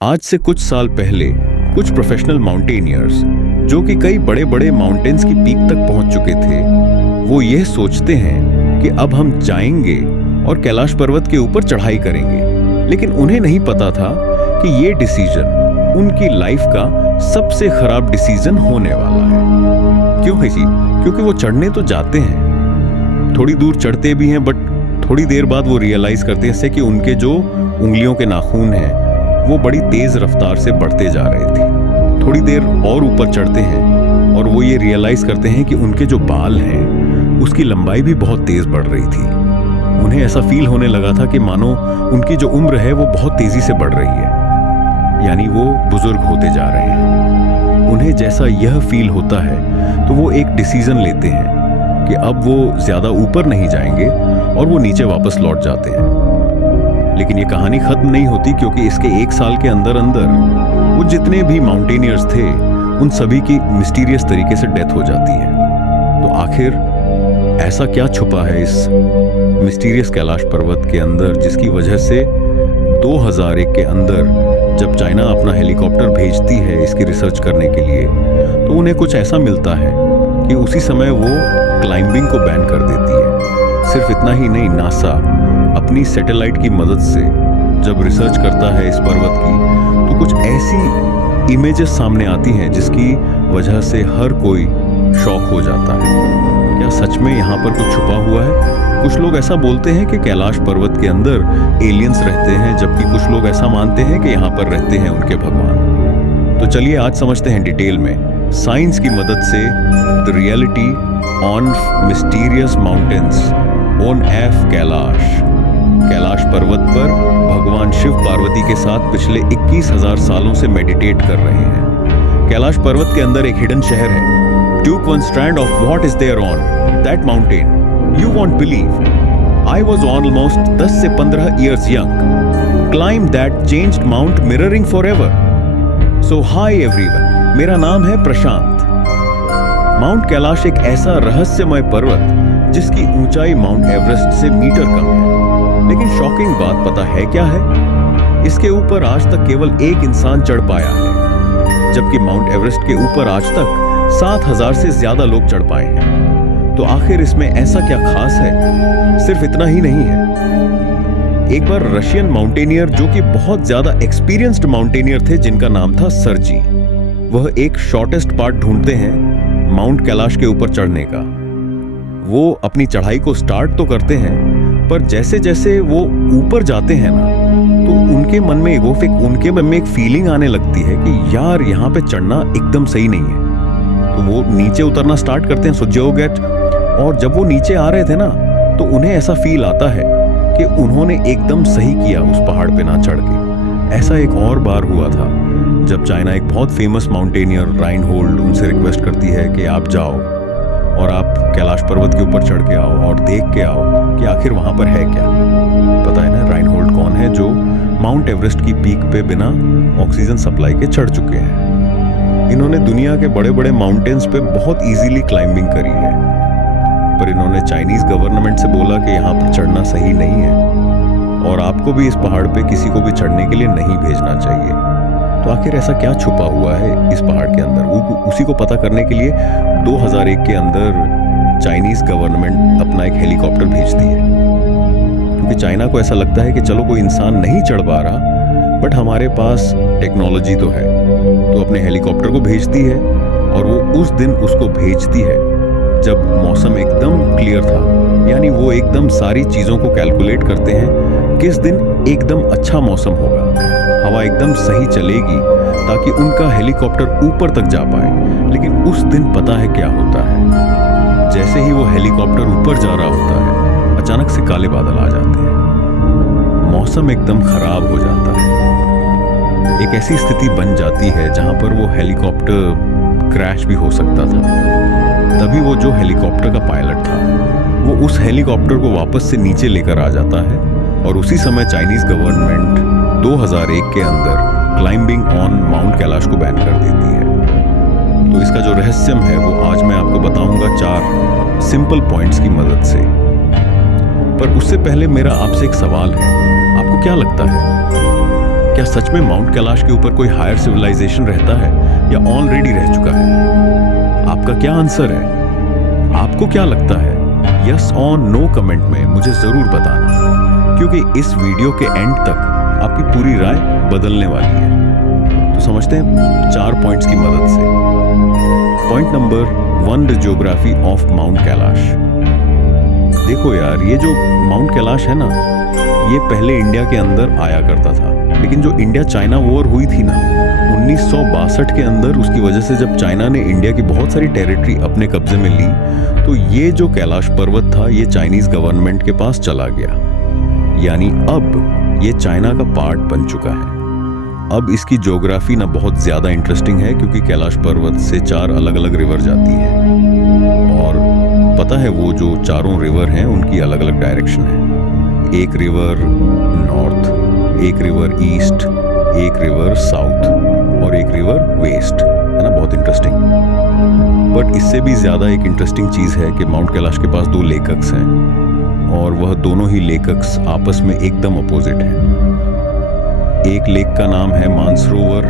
आज से कुछ साल पहले कुछ प्रोफेशनल माउंटेनियर्स जो कि कई बड़े बड़े माउंटेन्स की पीक तक पहुंच चुके थे, वो यह सोचते हैं कि अब हम जाएंगे और कैलाश पर्वत के ऊपर चढ़ाई करेंगे। लेकिन उन्हें नहीं पता था कि ये डिसीजन उनकी लाइफ का सबसे खराब डिसीजन होने वाला है। क्यों है जी? क्योंकि वो चढ़ने तो जाते हैं, थोड़ी दूर चढ़ते भी हैं, बट थोड़ी देर बाद वो रियलाइज करते हैं जैसे कि उनके जो उंगलियों के नाखून हैं वो बड़ी तेज रफ्तार से बढ़ते जा रहे थे। थोड़ी देर और ऊपर चढ़ते हैं और वो ये रियलाइज करते हैं कि उनके जो बाल हैं उसकी लंबाई भी बहुत तेज बढ़ रही थी। उन्हें ऐसा फील होने लगा था कि मानो उनकी जो उम्र है वो बहुत तेजी से बढ़ रही है, यानी वो बुजुर्ग होते जा रहे हैं। उन्हें जैसा यह फील होता है तो वो एक डिसीजन लेते हैं कि अब वो ज्यादा ऊपर नहीं जाएंगे और वो नीचे वापस लौट जाते हैं। लेकिन ये कहानी खत्म नहीं होती, क्योंकि इसके एक साल के अंदर अंदर वो जितने भी माउंटेनियर्स थे उन सभी की मिस्टीरियस तरीके से डेथ हो जाती है। तो आखिर ऐसा क्या छुपा है इस मिस्टीरियस कैलाश पर्वत के अंदर, जिसकी वजह से 2001 के अंदर जब चाइना अपना हेलीकॉप्टर भेजती है इसकी रिसर्च करने के लिए, तो उन्हें कुछ ऐसा मिलता है कि उसी समय वो क्लाइंबिंग को बैन कर देती है। सिर्फ इतना ही नहीं, नासा अपनी सैटेलाइट की मदद से जब रिसर्च करता है इस पर्वत की, तो कुछ ऐसी इमेजेस सामने आती हैं जिसकी वजह से हर कोई शॉक हो जाता है। क्या सच में यहाँ पर कुछ छुपा हुआ है? कुछ लोग ऐसा बोलते हैं कि कैलाश पर्वत के अंदर एलियंस रहते हैं, जबकि कुछ लोग ऐसा मानते हैं कि यहाँ पर रहते हैं उनके भगवान। तो चलिए आज समझते हैं डिटेल में साइंस की मदद से the reality on mysterious mountains on F Kailash. Kailash पर्वत पर भगवान शिव पार्वती के साथ पिछले 21,000 सालों से मेडिटेट कर रहे हैं। कैलाश पर्वत के अंदर एक हिडन शहर है। Took one strand of what is there on that mountain. You won't believe. I was almost 10 से 15 years young. Climbed that changed mount mirroring forever. So hi everyone. मेरा नाम है प्रशांत। माउंट कैलाश एक ऐसा रहस्यमय पर्वत जिसकी ऊंचाई माउंट एवरेस्ट से मीटर कम है। लेकिन शॉकिंग बात पता है क्या है? इसके ऊपर आज तक केवल एक इंसान चढ़ पाया है, जबकि माउंट एवरेस्ट के ऊपर आज तक 7,000 से ज्यादा लोग चढ़ पाए हैं। तो आखिर इसमें ऐसा क्या खास है? सिर्फ इतना ही नहीं है। एक बार रशियन माउंटेनियर जो कि बहुत ज्यादा एक्सपीरियंस्ड माउंटेनियर थे, जिनका नाम था सरजी, वह एक शॉर्टेस्ट पार्ट ढूंढते हैं माउंट कैलाश के ऊपर चढ़ने का। वो अपनी चढ़ाई को स्टार्ट तो करते हैं, पर जैसे जैसे वो ऊपर जाते हैं ना, तो उनके मन में एक फीलिंग आने लगती है कि यार यहाँ पे चढ़ना एकदम सही नहीं है। तो वो नीचे उतरना स्टार्ट करते हैं, सो जो गेट। और जब वो नीचे आ रहे थे ना, तो उन्हें ऐसा फील आता है कि उन्होंने एकदम सही किया उस पहाड़ पे ना चढ़ के। ऐसा एक और बार हुआ था जब चाइना एक बहुत फेमस माउंटेनियर राइनहोल्ड उनसे रिक्वेस्ट करती है कि आप जाओ और आप कैलाश पर्वत के ऊपर चढ़ के आओ और देख के आओ कि आखिर वहां पर है क्या। पता है ना राइनहोल्ड कौन है? जो माउंट एवरेस्ट की पीक पे बिना ऑक्सीजन सप्लाई के चढ़ चुके हैं। इन्होंने दुनिया के बड़े बड़े माउंटेन्स पे बहुत इजीली क्लाइंबिंग करी है, पर इन्होंने चाइनीज गवर्नमेंट से बोला कि यहाँ पर चढ़ना सही नहीं है और आपको भी इस पहाड़ पे किसी को भी चढ़ने के लिए नहीं भेजना चाहिए। तो आखिर ऐसा क्या छुपा हुआ है इस पहाड़ के अंदर? उसी को पता करने के लिए 2001 के अंदर चाइनीज गवर्नमेंट अपना एक हेलीकॉप्टर भेजती है, क्योंकि चाइना को ऐसा लगता है कि चलो कोई इंसान नहीं चढ़ पा रहा, बट हमारे पास टेक्नोलॉजी तो है। तो अपने हेलीकॉप्टर को भेजती है और वो उस दिन उसको भेजती है जब मौसम एकदम क्लियर था, यानी वो एकदम सारी चीज़ों को कैलकुलेट करते हैं किस दिन एकदम अच्छा मौसम होगा, हवा एकदम सही चलेगी ताकि उनका हेलीकॉप्टर ऊपर तक जा पाए। लेकिन उस दिन पता है क्या होता है? जैसे ही वो हेलीकॉप्टर ऊपर जा रहा होता है, अचानक से काले बादल आ जाते हैं, मौसम एकदम खराब हो जाता है। एक ऐसी स्थिति बन जाती है जहां पर वो हेलीकॉप्टर क्रैश भी हो सकता था। तभी वो जो हेलीकॉप्टर का पायलट था, वो उस हेलीकॉप्टर को वापस से नीचे लेकर आ जाता है और उसी समय चाइनीज गवर्नमेंट 2001 के अंदर क्लाइंबिंग ऑन माउंट कैलाश को बैन कर देती है। तो इसका जो रहस्यम है वो आज मैं आपको बताऊंगा 4 सिंपल पॉइंट्स की मदद से। पर उससे पहले मेरा आपसे एक सवाल है, आपको क्या लगता है क्या सच में माउंट कैलाश के ऊपर कोई हायर सिविलाइजेशन रहता है या ऑलरेडी रह चुका है? आपका क्या आंसर है? आपको क्या लगता है? यस और नो कमेंट में मुझे जरूर बताना, क्योंकि इस वीडियो के एंड तक आपकी पूरी राय बदलने वाली है। तो समझते हैं 4 पॉइंट्स की मदद से। Point number 1, the geography of mount Kailash. देखो यार, ये जो माउंट कैलाश है ना, ये पहले इंडिया के अंदर आया करता था, लेकिन जो इंडिया चाइना वॉर हुई थी ना 1962 के अंदर, उसकी वजह से जब चाइना ने इंडिया की बहुत सारी टेरिटरी अपने कब्जे में ली, तो ये जो कैलाश पर्वत था ये चाइनीज गवर्नमेंट के पास चला गया। यानी अब ये चाइना का पार्ट बन चुका है। अब इसकी ज्योग्राफी ना बहुत ज्यादा इंटरेस्टिंग है, क्योंकि कैलाश पर्वत से 4 अलग अलग रिवर जाती है, और पता है वो जो चारों रिवर हैं उनकी अलग अलग डायरेक्शन है। एक रिवर नॉर्थ, एक रिवर ईस्ट, एक रिवर साउथ और एक रिवर वेस्ट, है ना? बहुत इंटरेस्टिंग। बट इससे भी ज्यादा एक इंटरेस्टिंग चीज है कि माउंट कैलाश के पास 2 लेकक्स हैं, और वह दोनों ही लेकक्स आपस में एकदम अपोजिट हैं। एक लेक का नाम है मानसरोवर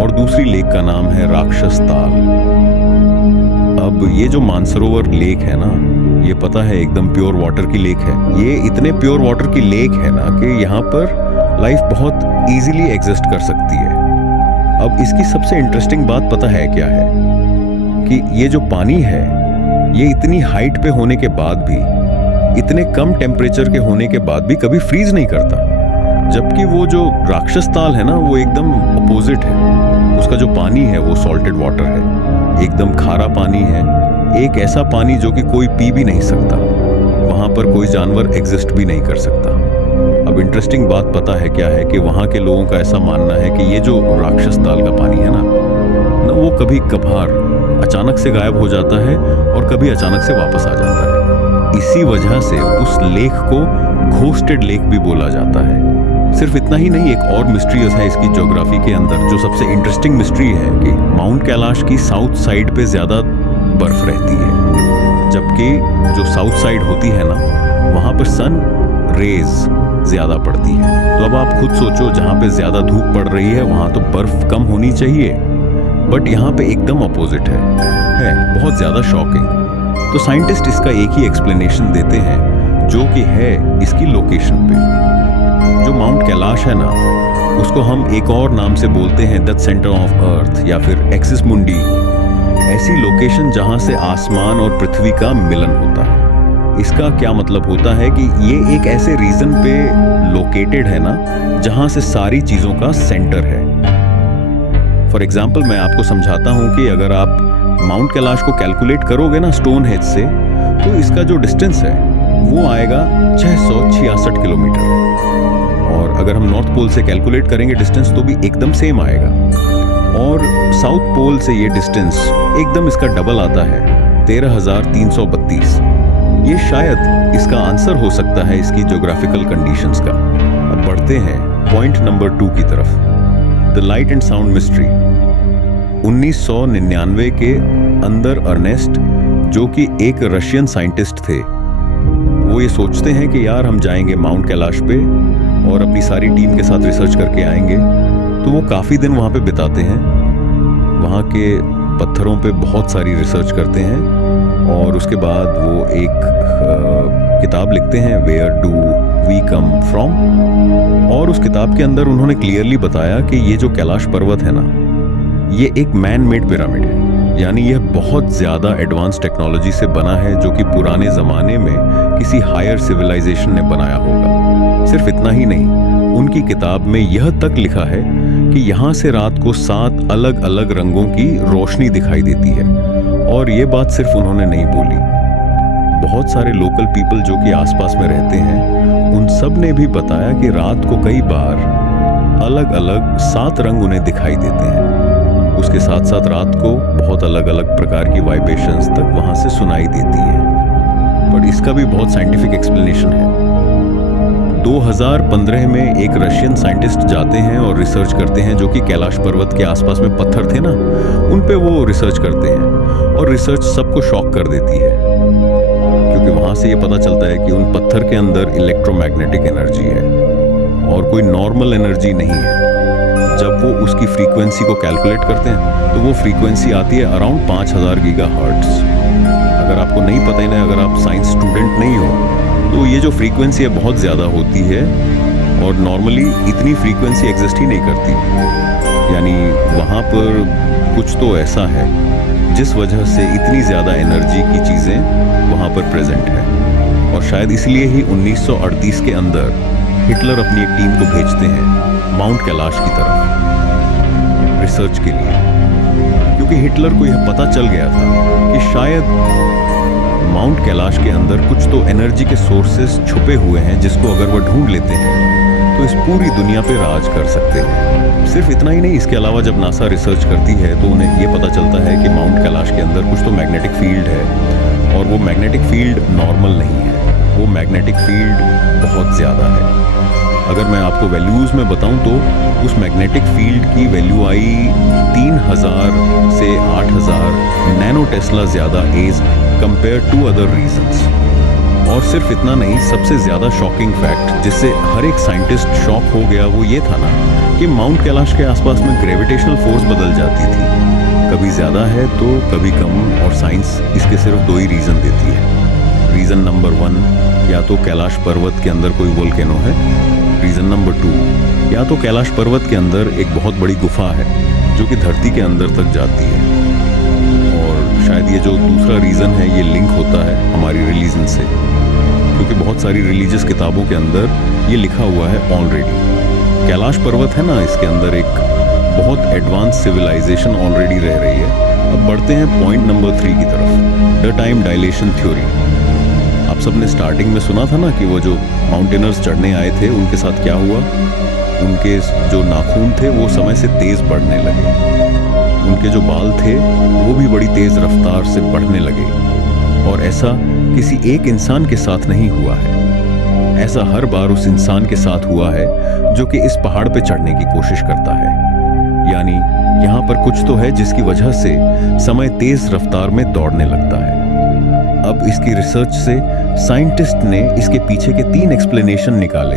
और दूसरी लेक का नाम है राक्षस ताल। अब ये जो मानसरोवर लेक है ना, ये पता है एकदम प्योर वाटर की लेक है। ये इतने प्योर वाटर की लेक है ना कि यहाँ पर लाइफ बहुत इजीली एग्जिस्ट कर सकती है। अब इसकी सबसे इंटरेस्टिंग बात पता है क्या है? कि ये जो पानी है ये इतनी हाइट पे होने के बाद भी, इतने कम टेम्परेचर के होने के बाद भी कभी फ्रीज नहीं करता। जबकि वो जो राक्षस ताल है ना, वो एकदम अपोजिट है। उसका जो पानी है वो सॉल्टेड वाटर है, एकदम खारा पानी है, एक ऐसा पानी जो कि कोई पी भी नहीं सकता। वहां पर कोई जानवर एग्जिस्ट भी नहीं कर सकता। अब इंटरेस्टिंग बात पता है क्या है? कि वहां के लोगों का ऐसा मानना है कि ये जो राक्षस ताल का पानी है ना वो कभी कभार अचानक से गायब हो जाता है और कभी अचानक से वापस आ जाता है। इसी वजह से उस लेक को घोस्टेड लेक भी बोला जाता है। सिर्फ इतना ही नहीं, एक और मिस्ट्रियस है इसकी ज्योग्राफी के अंदर। जो सबसे इंटरेस्टिंग मिस्ट्री है कि माउंट कैलाश की साउथ साइड पे ज्यादा बर्फ रहती है, जबकि जो साउथ साइड होती है ना वहां पर सन रेज ज्यादा पड़ती है। तो अब आप खुद सोचो, जहां पे ज्यादा धूप पड़ रही है वहां तो बर्फ कम होनी चाहिए, बट यहाँ पे एकदम अपोजिट है बहुत ज्यादा शॉकिंग। तो साइंटिस्ट इसका एक ही एक्सप्लेनेशन देते हैं, जो कि है इसकी लोकेशन पे। जो माउंट कैलाश है ना, उसको हम एक और नाम से बोलते हैं द सेंटर ऑफ अर्थ या फिर एक्सिस मुंडी। ऐसी लोकेशन जहां से आसमान और पृथ्वी का मिलन होता है। इसका क्या मतलब होता है कि ये एक ऐसे रीजन पे लोकेटेड है ना जहां से सारी चीजों का सेंटर है। फॉर एग्जाम्पल मैं आपको समझाता हूं कि अगर आप माउंट कैलाश को कैलकुलेट करोगे ना स्टोन हेज से, तो इसका जो डिस्टेंस है वो आएगा 666 किलोमीटर। और अगर हम नॉर्थ पोल से कैलकुलेट करेंगे डिस्टेंस, तो भी एकदम सेम आएगा। और साउथ पोल से ये डिस्टेंस एकदम इसका डबल आता है, 13,332। ये शायद इसका आंसर हो सकता है इसकी ज्योग्राफिकल कंडीशंस का। अब बढ़ते हैं पॉइंट नंबर 2 की तरफ, the light and sound mystery. 1999 के अंदर अर्नेस्ट, जो कि एक रशियन साइंटिस्ट थे, वो ये सोचते हैं कि यार हम जाएंगे माउंट कैलाश पे और अपनी सारी टीम के साथ रिसर्च करके आएंगे। तो वो काफ़ी दिन वहाँ पे बिताते हैं, वहाँ के पत्थरों पे बहुत सारी रिसर्च करते हैं, और उसके बाद वो एक किताब लिखते हैं, where do we come from. और उस किताब के अंदर उन्होंने क्लियरली बताया कि ये जो कैलाश पर्वत है ना, ये एक मैन मेड पिरामिड है। यानी यह बहुत ज़्यादा एडवांस टेक्नोलॉजी से बना है, जो कि पुराने ज़माने में किसी हायर सिविलाइजेशन ने बनाया होगा। सिर्फ इतना ही नहीं, उनकी किताब में यह तक लिखा है कि यहाँ से रात को 7 अलग अलग रंगों की रोशनी दिखाई देती है। और ये बात सिर्फ उन्होंने नहीं बोली, बहुत सारे लोकल पीपल जो कि आसपास में रहते हैं, उन सब ने भी बताया कि रात को कई बार अलग अलग 7 रंग उन्हें दिखाई देते हैं। उसके साथ साथ रात को बहुत अलग अलग प्रकार की वाइब्रेशंस तक वहां से सुनाई देती है। पर इसका भी बहुत साइंटिफिक एक्सप्लेनेशन है। 2015 में एक रशियन साइंटिस्ट जाते हैं और रिसर्च करते हैं, जो कि कैलाश पर्वत के आसपास में पत्थर थे ना, उन पे वो रिसर्च करते हैं, और रिसर्च सबको शॉक कर देती है, क्योंकि वहां से ये पता चलता है कि उन पत्थर के अंदर इलेक्ट्रोमैग्नेटिक एनर्जी है और कोई नॉर्मल एनर्जी नहीं है। जब वो उसकी फ्रीक्वेंसी को कैलकुलेट करते हैं तो वो फ्रीक्वेंसी आती है अराउंड 5000 गीगाहर्ट्ज़। अगर आपको नहीं पता है ना, अगर आप साइंस स्टूडेंट नहीं हो, तो ये जो फ्रीक्वेंसी है बहुत ज़्यादा होती है और नॉर्मली इतनी फ्रीक्वेंसी एग्जिस्ट ही नहीं करती। यानी वहाँ पर कुछ तो ऐसा है जिस वजह से इतनी ज़्यादा एनर्जी की चीज़ें वहाँ पर प्रेजेंट है। और शायद इसलिए ही 1938 के अंदर हिटलर अपनी एक टीम को भेजते हैं माउंट कैलाश की तरफ रिसर्च के लिए, क्योंकि हिटलर को यह पता चल गया था कि शायद माउंट कैलाश के अंदर कुछ तो एनर्जी के सोर्सेस छुपे हुए हैं जिसको अगर वह ढूंढ लेते हैं तो इस पूरी दुनिया पे राज कर सकते हैं। सिर्फ इतना ही नहीं, इसके अलावा जब नासा रिसर्च करती है तो उन्हें ये पता चलता है कि माउंट कैलाश के अंदर कुछ तो मैग्नेटिक फील्ड है और वो मैग्नेटिक फील्ड नॉर्मल नहीं है, वो मैग्नेटिक फील्ड बहुत ज़्यादा है। अगर मैं आपको वैल्यूज़ में बताऊं तो उस मैग्नेटिक फील्ड की वैल्यू आई 3000 से 8000 नैनो टेस्ला ज़्यादा as compare to other regions. और सिर्फ इतना नहीं, सबसे ज़्यादा शॉकिंग फैक्ट जिससे हर एक साइंटिस्ट शॉक हो गया वो ये था ना कि माउंट कैलाश के आसपास में ग्रेविटेशनल फोर्स बदल जाती थी, कभी ज़्यादा है तो कभी कम, और साइंस इसके सिर्फ 2 ही रीज़न देती है। रीज़न नंबर 1, या तो कैलाश पर्वत के अंदर कोई वोल्केनो है। रीज़न नंबर 2, या तो कैलाश पर्वत के अंदर एक बहुत बड़ी गुफा है जो कि धरती के अंदर तक जाती है। और शायद ये जो दूसरा रीज़न है ये लिंक होता है हमारी रिलीजन से, क्योंकि बहुत सारी रिलीजियस किताबों के अंदर ये लिखा हुआ है ऑलरेडी। कैलाश पर्वत है ना, इसके अंदर एक बहुत एडवांस सिविलाइजेशन ऑलरेडी रह रही है। अब बढ़ते हैं पॉइंट नंबर 3 की तरफ, द टाइम डायलेशन थ्योरी। आप सबने स्टार्टिंग में सुना था ना कि वो जो माउंटेनर्स चढ़ने आए थे उनके साथ क्या हुआ, उनके जो नाखून थे वो समय से तेज़ बढ़ने लगे, उनके जो बाल थे वो भी बड़ी तेज़ रफ्तार से बढ़ने लगे। और ऐसा किसी एक इंसान के साथ नहीं हुआ है, ऐसा हर बार उस इंसान के साथ हुआ है जो कि इस पहाड़ पे चढ़ने की कोशिश करता है। यानी यहाँ पर कुछ तो है जिसकी वजह से समय तेज़ रफ्तार में दौड़ने लगता है। अब इसकी रिसर्च से साइंटिस्ट ने इसके पीछे के 3 एक्सप्लेनेशन निकाले।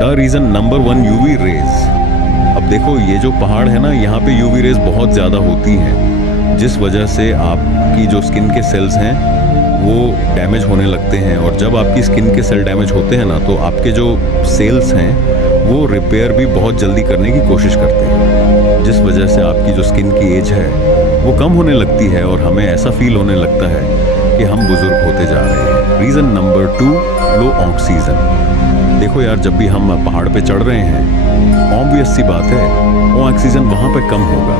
The reason number 1, UV rays. अब देखो ये जो पहाड़ है ना, यहाँ पे यूवी रेज बहुत ज़्यादा होती हैं, जिस वजह से आपकी जो स्किन के सेल्स हैं वो डैमेज होने लगते हैं। और जब आपकी स्किन के सेल डैमेज होते हैं ना, तो आपके जो सेल्स हैं वो रिपेयर भी बहुत जल्दी करने की कोशिश करते हैं, जिस वजह से आपकी जो स्किन की एज है वो कम होने लगती है और हमें ऐसा फील होने लगता है कि हम बुजुर्ग होते जा रहे हैं। रीज़न नंबर 2, लो ऑक्सीजन। देखो यार, जब भी हम पहाड़ पे चढ़ रहे हैं, ऑब्वियस सी बात है वो ऑक्सीजन वहाँ पे कम होगा,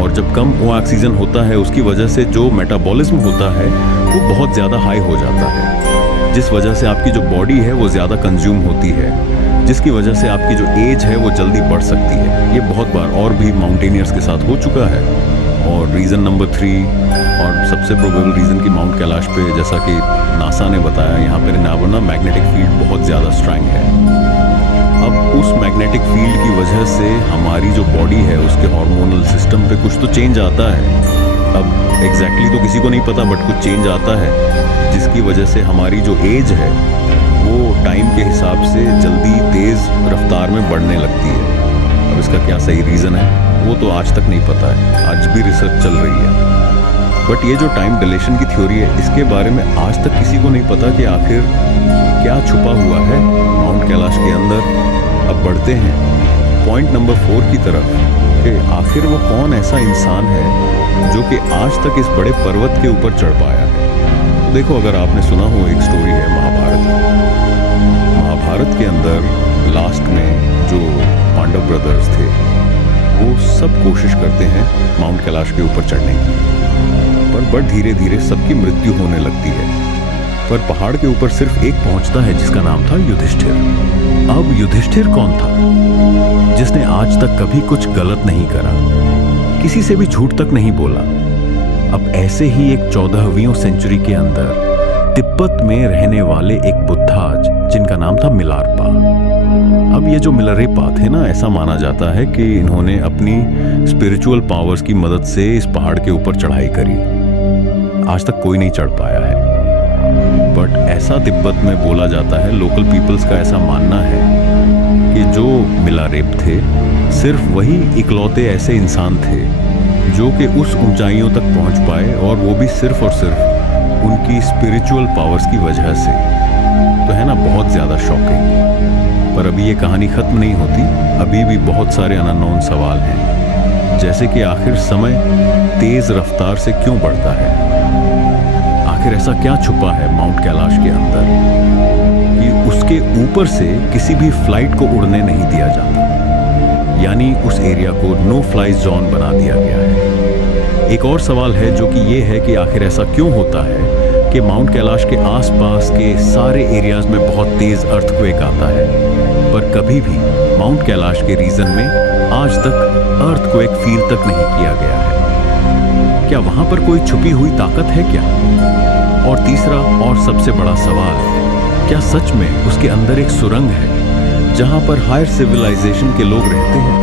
और जब कम वो ऑक्सीजन होता है उसकी वजह से जो मेटाबॉलिज्म होता है वो बहुत ज़्यादा हाई हो जाता है, जिस वजह से आपकी जो बॉडी है वो ज़्यादा कंज्यूम होती है, जिसकी वजह से आपकी जो एज है वो जल्दी बढ़ सकती है। ये बहुत बार और भी माउंटेनियर्स के साथ हो चुका है। और रीज़न नंबर 3 और सबसे प्रोबेबल रीज़न कि माउंट कैलाश पे, जैसा कि नासा ने बताया, यहाँ पर ना मैग्नेटिक फील्ड बहुत ज़्यादा स्ट्रांग है। अब उस मैग्नेटिक फील्ड की वजह से हमारी जो बॉडी है उसके हार्मोनल सिस्टम पे कुछ तो चेंज आता है। अब एग्जैक्टली तो किसी को नहीं पता, बट कुछ चेंज आता है जिसकी वजह से हमारी जो एज है वो टाइम के हिसाब से जल्दी तेज़ रफ्तार में बढ़ने लगती है। अब इसका क्या सही रीज़न है वो तो आज तक नहीं पता है, आज भी रिसर्च चल रही है। बट ये जो टाइम डिलेशन की थ्योरी है, इसके बारे में आज तक किसी को नहीं पता कि आखिर क्या छुपा हुआ है माउंट कैलाश के अंदर। अब बढ़ते हैं पॉइंट नंबर 4 की तरफ कि आखिर वो कौन ऐसा इंसान है जो कि आज तक इस बड़े पर्वत के ऊपर चढ़ पाया है। तो देखो, अगर आपने सुना हो, एक स्टोरी है महाभारत के अंदर लास्ट में जो पांडव ब्रदर्स थे वो सब कोशिश करते हैं माउंट कैलाश के ऊपर चढ़ने की, पर धीरे धीरे सबकी मृत्यु होने लगती है। पर पहाड़ के ऊपर सिर्फ एक पहुंचता है जिसका नाम था युधिष्ठिर। अब युधिष्ठिर कौन था? जिसने आज तक कभी कुछ गलत नहीं करा, किसी से भी झूठ तक नहीं बोला। अब ऐसे ही एक 14वीं सेंचुरी के अंदर तिब्बत में रहने वाले एक बुद्धाज जिनका नाम था मिलारपा। अब ये जो मिलारेपा थे ना, ऐसा माना जाता है कि इन्होंने अपनी स्पिरिचुअल पावर्स की मदद से इस पहाड़ के ऊपर चढ़ाई करी। आज तक कोई नहीं चढ़ पाया है, बट ऐसा तिब्बत में बोला जाता है, लोकल पीपल्स का ऐसा मानना है कि जो मिलारेप थे सिर्फ वही इकलौते ऐसे इंसान थे जो कि उस ऊंचाइयों तक पहुंच पाए, और वो भी सिर्फ और सिर्फ उनकी स्पिरिचुअल पावर्स की वजह से। तो है ना, बहुत ज़्यादा शॉकिंग। पर अभी ये कहानी ख़त्म नहीं होती, अभी भी बहुत सारे अननोन सवाल हैं, जैसे कि आखिर समय तेज़ रफ्तार से क्यों बढ़ता है? आखिर ऐसा क्या छुपा है माउंट कैलाश के अंदर कि उसके ऊपर से किसी भी फ्लाइट को उड़ने नहीं दिया जाता, यानी उस एरिया को नो फ्लाई जोन बना दिया गया है। एक और सवाल है जो कि ये है कि आखिर ऐसा क्यों होता है कि माउंट कैलाश के आसपास के सारे एरियाज में बहुत तेज अर्थक्वेक आता है, पर कभी भी माउंट कैलाश के रीजन में आज तक अर्थक्वेक फील तक नहीं किया गया है। क्या वहां पर कोई छुपी हुई ताकत है क्या? और तीसरा और सबसे बड़ा सवाल, क्या सच में उसके अंदर एक सुरंग है जहां पर हायर सिविलाइजेशन के लोग रहते हैं?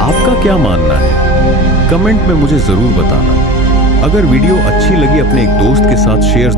आपका क्या मानना है? कमेंट में मुझे जरूर बताना। अगर वीडियो अच्छी लगी अपने एक दोस्त के साथ शेयर